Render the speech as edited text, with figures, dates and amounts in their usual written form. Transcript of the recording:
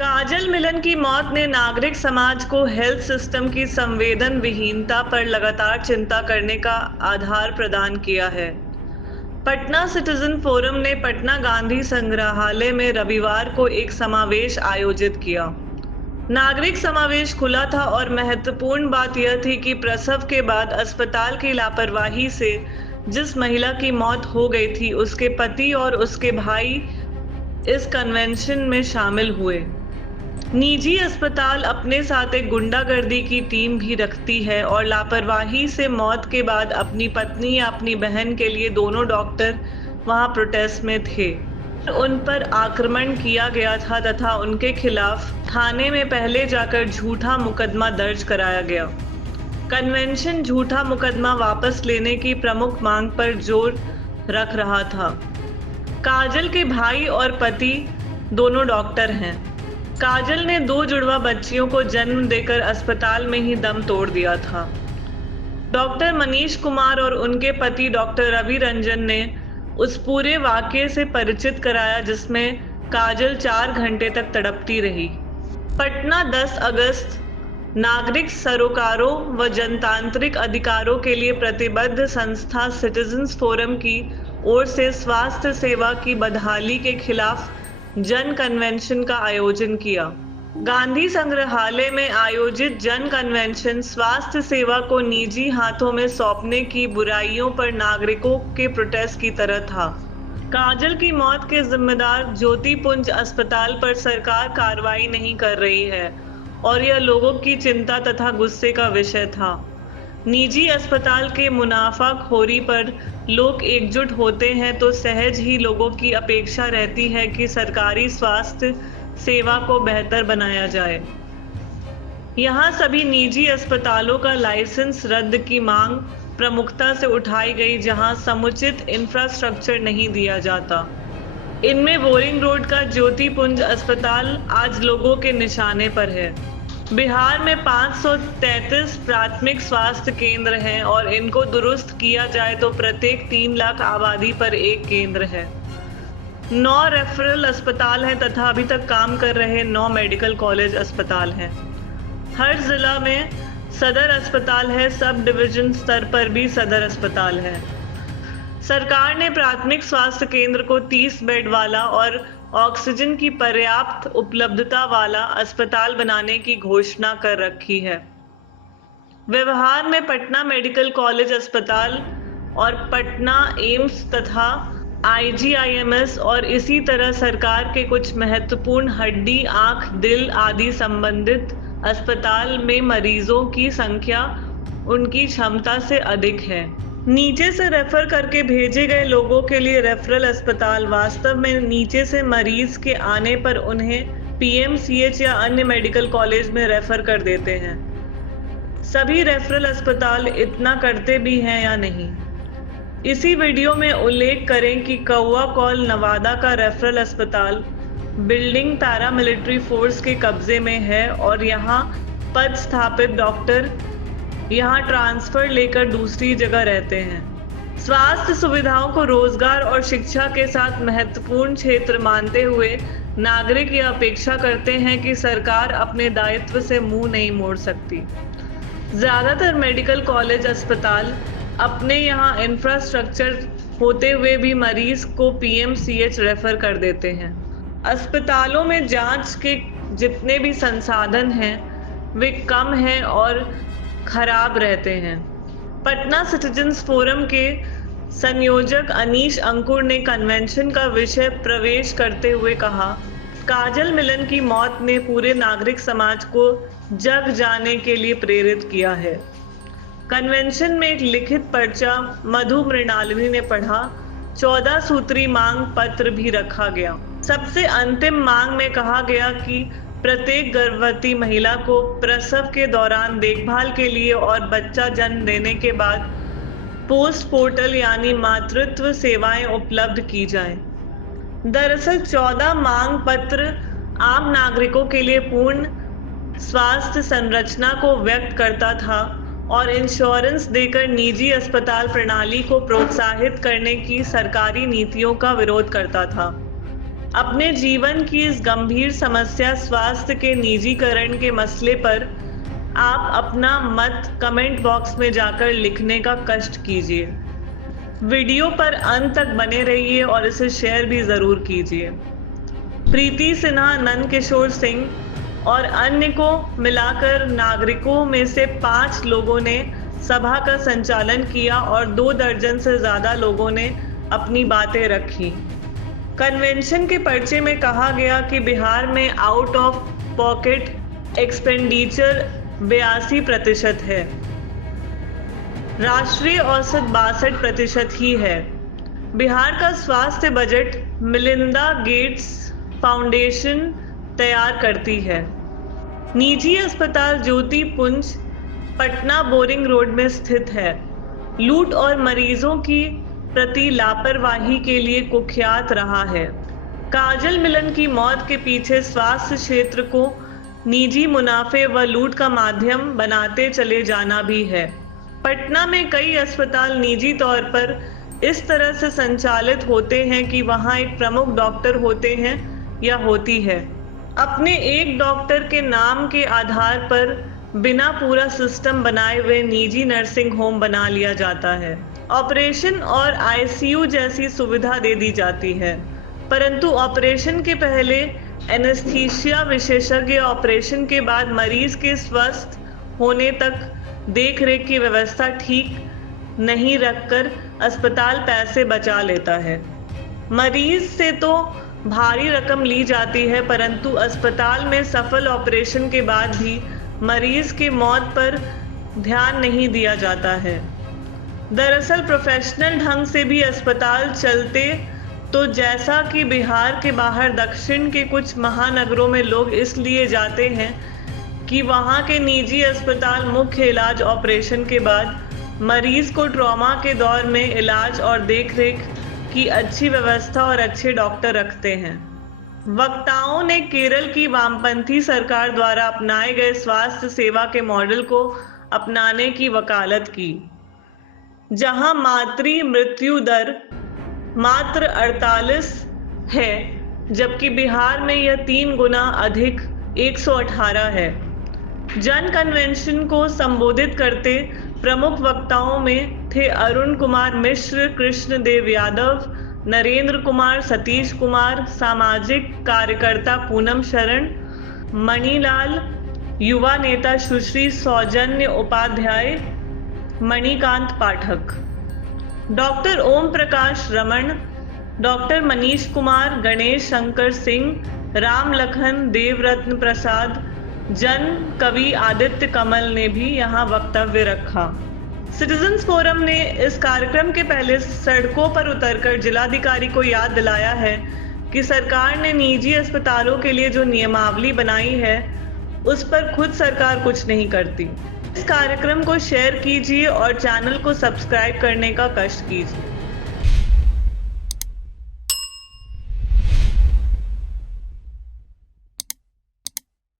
काजल मिलन की मौत ने नागरिक समाज को हेल्थ सिस्टम की संवेदन विहीनता पर लगातार चिंता करने का आधार प्रदान किया है। पटना सिटीजन फोरम ने पटना गांधी संग्रहालय में रविवार को एक समावेश आयोजित किया। नागरिक समावेश खुला था और महत्वपूर्ण बात यह थी कि प्रसव के बाद अस्पताल की लापरवाही से जिस महिला की मौत हो गई थी, उसके पति और उसके भाई इस कन्वेंशन में शामिल हुए। निजी अस्पताल अपने साथ एक गुंडागर्दी की टीम भी रखती है और लापरवाही से मौत के बाद अपनी पत्नी या अपनी बहन के लिए दोनों डॉक्टर वहां प्रोटेस्ट में थे। उन पर आक्रमण किया गया था तथा उनके खिलाफ थाने में पहले जाकर झूठा मुकदमा दर्ज कराया गया। कन्वेंशन झूठा मुकदमा वापस लेने की प्रमुख मांग पर जोर रख रहा था। काजल के भाई और पति दोनों डॉक्टर हैं। काजल ने 2 जुड़वा बच्चियों को जन्म देकर अस्पताल में ही दम तोड़ दिया था। डॉक्टर मनीष कुमार और उनके पति डॉक्टर रवि रंजन ने उस पूरे वाकये से परिचित कराया जिसमें काजल 4 घंटे तक तड़पती रही। पटना 10 अगस्त नागरिक सरोकारों व जनतांत्रिक अधिकारों के लिए प्रतिबद्ध संस्था सिटीजन्स फोरम की ओर से स्वास्थ्य सेवा की बदहाली के खिलाफ जन कन्वेंशन का आयोजन किया। गांधी संग्रहालय में आयोजित जन कन्वेंशन स्वास्थ्य सेवा को निजी हाथों में सौंपने की बुराइयों पर नागरिकों के प्रोटेस्ट की तरह था। काजल की मौत के जिम्मेदार ज्योतिपुंज अस्पताल पर सरकार कार्रवाई नहीं कर रही है और यह लोगों की चिंता तथा गुस्से का विषय था। निजी अस्पताल के मुनाफाखोरी पर लोग एकजुट होते हैं तो सहज ही लोगों की अपेक्षा रहती है कि सरकारी स्वास्थ्य सेवा को बेहतर बनाया जाए। यहाँ सभी निजी अस्पतालों का लाइसेंस रद्द की मांग प्रमुखता से उठाई गई, जहाँ समुचित इंफ्रास्ट्रक्चर नहीं दिया जाता। इनमें बोरिंग रोड का ज्योतिपुंज अस्पताल आज लोगों के निशाने पर है। बिहार में 533 प्राथमिक स्वास्थ्य केंद्र हैं और इनको दुरुस्त किया जाए तो प्रत्येक 3 लाख आबादी पर एक केंद्र है। 9 रेफरल अस्पताल हैं तथा अभी तक काम कर रहे 9 मेडिकल कॉलेज अस्पताल हैं। हर जिला में सदर अस्पताल है, सब डिवीजन स्तर पर भी सदर अस्पताल है। सरकार ने प्राथमिक स्वास्थ्य केंद्र को 30 बेड वाला और ऑक्सीजन की पर्याप्त उपलब्धता वाला अस्पताल बनाने की घोषणा कर रखी है। व्यवहार में पटना मेडिकल कॉलेज अस्पताल और पटना एम्स तथा IGIMS और इसी तरह सरकार के कुछ महत्वपूर्ण हड्डी, आंख, दिल आदि संबंधित अस्पताल में मरीजों की संख्या उनकी क्षमता से अधिक है। नीचे से रेफर करके भेजे गए लोगों के लिए रेफरल अस्पताल वास्तव में नीचे से मरीज के आने पर उन्हें PMCH या अन्य मेडिकल कॉलेज में रेफर कर देते हैं। सभी रेफरल अस्पताल इतना करते भी हैं या नहीं। इसी वीडियो में उल्लेख करें कि कौवा कॉल नवादा का रेफरल अस्पताल बिल्डिंग पैरामिलिट्री फोर्स के कब्जे में है और यहाँ पद स्थापित डॉक्टर यहाँ ट्रांसफर लेकर दूसरी जगह रहते हैं। स्वास्थ्य सुविधाओं को रोजगार और शिक्षा के साथ महत्वपूर्ण क्षेत्र मानते हुए नागरिक यह अपेक्षा करते हैं कि सरकार अपने दायित्व से मुंह नहीं मोड़ सकती। ज्यादातर मेडिकल कॉलेज अस्पताल अपने यहाँ इंफ्रास्ट्रक्चर होते हुए भी मरीज को PMCH रेफर कर देते हैं। अस्पतालों में जांच के जितने भी संसाधन हैं वे कम हैं और खराब रहते हैं। पटना सिटीजन्स फोरम के संयोजक अनीश अंकुर ने कन्वेंशन का विषय प्रवेश करते हुए कहा, काजल मिलन की मौत ने पूरे नागरिक समाज को जग जाने के लिए प्रेरित किया है। कन्वेंशन में एक लिखित पर्चा मधु मृणालिनी ने पढ़ा। 14 सूत्री मांग पत्र भी रखा गया। सबसे अंतिम मांग में कहा गया कि प्रत्येक गर्भवती महिला को प्रसव के दौरान देखभाल के लिए और बच्चा जन्म देने के बाद पोस्ट पोर्टल यानी मातृत्व सेवाएं उपलब्ध की जाएं। दरअसल 14 मांग पत्र आम नागरिकों के लिए पूर्ण स्वास्थ्य संरचना को व्यक्त करता था और इंश्योरेंस देकर निजी अस्पताल प्रणाली को प्रोत्साहित करने की सरकारी नीतियों का विरोध करता था। अपने जीवन की इस गंभीर समस्या स्वास्थ्य के निजीकरण के मसले पर आप अपना मत कमेंट बॉक्स में जाकर लिखने का कष्ट कीजिए। वीडियो पर अंत तक बने रहिए और इसे शेयर भी जरूर कीजिए। प्रीति सिन्हा, नंद किशोर सिंह और अन्य को मिलाकर नागरिकों में से 5 लोगों ने सभा का संचालन किया और 2 दर्जन से ज्यादा लोगों ने अपनी बातें रखी। कन्वेंशन के पर्चे में कहा गया कि बिहार में आउट ऑफ पॉकेट एक्सपेंडिचर 82% है, राष्ट्रीय औसत 62% ही है। बिहार का स्वास्थ्य बजट मिलिंदा गेट्स फाउंडेशन तैयार करती है। निजी अस्पताल ज्योति पुंज पटना बोरिंग रोड में स्थित है। लूट और मरीजों की प्रति लापरवाही के लिए कुख्यात रहा है। काजल मिलन की मौत के पीछे स्वास्थ्य क्षेत्र को निजी मुनाफे व लूट का माध्यम बनाते चले जाना भी है। पटना में कई अस्पताल निजी तौर पर इस तरह से संचालित होते हैं कि वहां एक प्रमुख डॉक्टर होते हैं या होती है। अपने एक डॉक्टर के नाम के आधार पर बिना पूरा सिस्टम बनाए हुए निजी नर्सिंग होम बना लिया जाता है। ऑपरेशन और आईसीयू जैसी सुविधा दे दी जाती है, परंतु ऑपरेशन के पहले एनेस्थीसिया विशेषज्ञ, ऑपरेशन के बाद मरीज के स्वस्थ होने तक देखरेख की व्यवस्था ठीक नहीं रखकर अस्पताल पैसे बचा लेता है। मरीज से तो भारी रकम ली जाती है, परंतु अस्पताल में सफल ऑपरेशन के बाद भी मरीज की मौत पर ध्यान नहीं दिया जाता है। दरअसल प्रोफेशनल ढंग से भी अस्पताल चलते तो जैसा कि बिहार के बाहर दक्षिण के कुछ महानगरों में लोग इसलिए जाते हैं कि वहां के निजी अस्पताल मुख्य इलाज ऑपरेशन के बाद मरीज को ट्रॉमा के दौर में इलाज और देखरेख की अच्छी व्यवस्था और अच्छे डॉक्टर रखते हैं। वक्ताओं ने केरल की वामपंथी सरकार द्वारा अपनाए गए स्वास्थ्य सेवा के मॉडल को अपनाने की वकालत की, जहां मातृ मृत्यु दर मात्र 48 है, जबकि बिहार में यह 3 गुना अधिक 118 है। जन कन्वेंशन को संबोधित करते प्रमुख वक्ताओं में थे अरुण कुमार मिश्र, कृष्ण देव यादव, नरेंद्र कुमार, सतीश कुमार, सामाजिक कार्यकर्ता पूनम शरण, मणिलाल, युवा नेता सुश्री सौजन्य उपाध्याय, मणिकांत पाठक, डॉक्टर ओम प्रकाश रमन, डॉक्टर मनीष कुमार, गणेश शंकर सिंह, राम लखन, देवरत्न प्रसाद, जन कवि आदित्य कमल ने भी यहाँ वक्तव्य रखा। सिटीजन्स फोरम ने इस कार्यक्रम के पहले सड़कों पर उतरकर जिलाधिकारी को याद दिलाया है कि सरकार ने निजी अस्पतालों के लिए जो नियमावली बनाई है उस पर खुद सरकार कुछ नहीं करती। इस कार्यक्रम को शेयर कीजिए और चैनल को सब्सक्राइब करने का कष्ट कीजिए।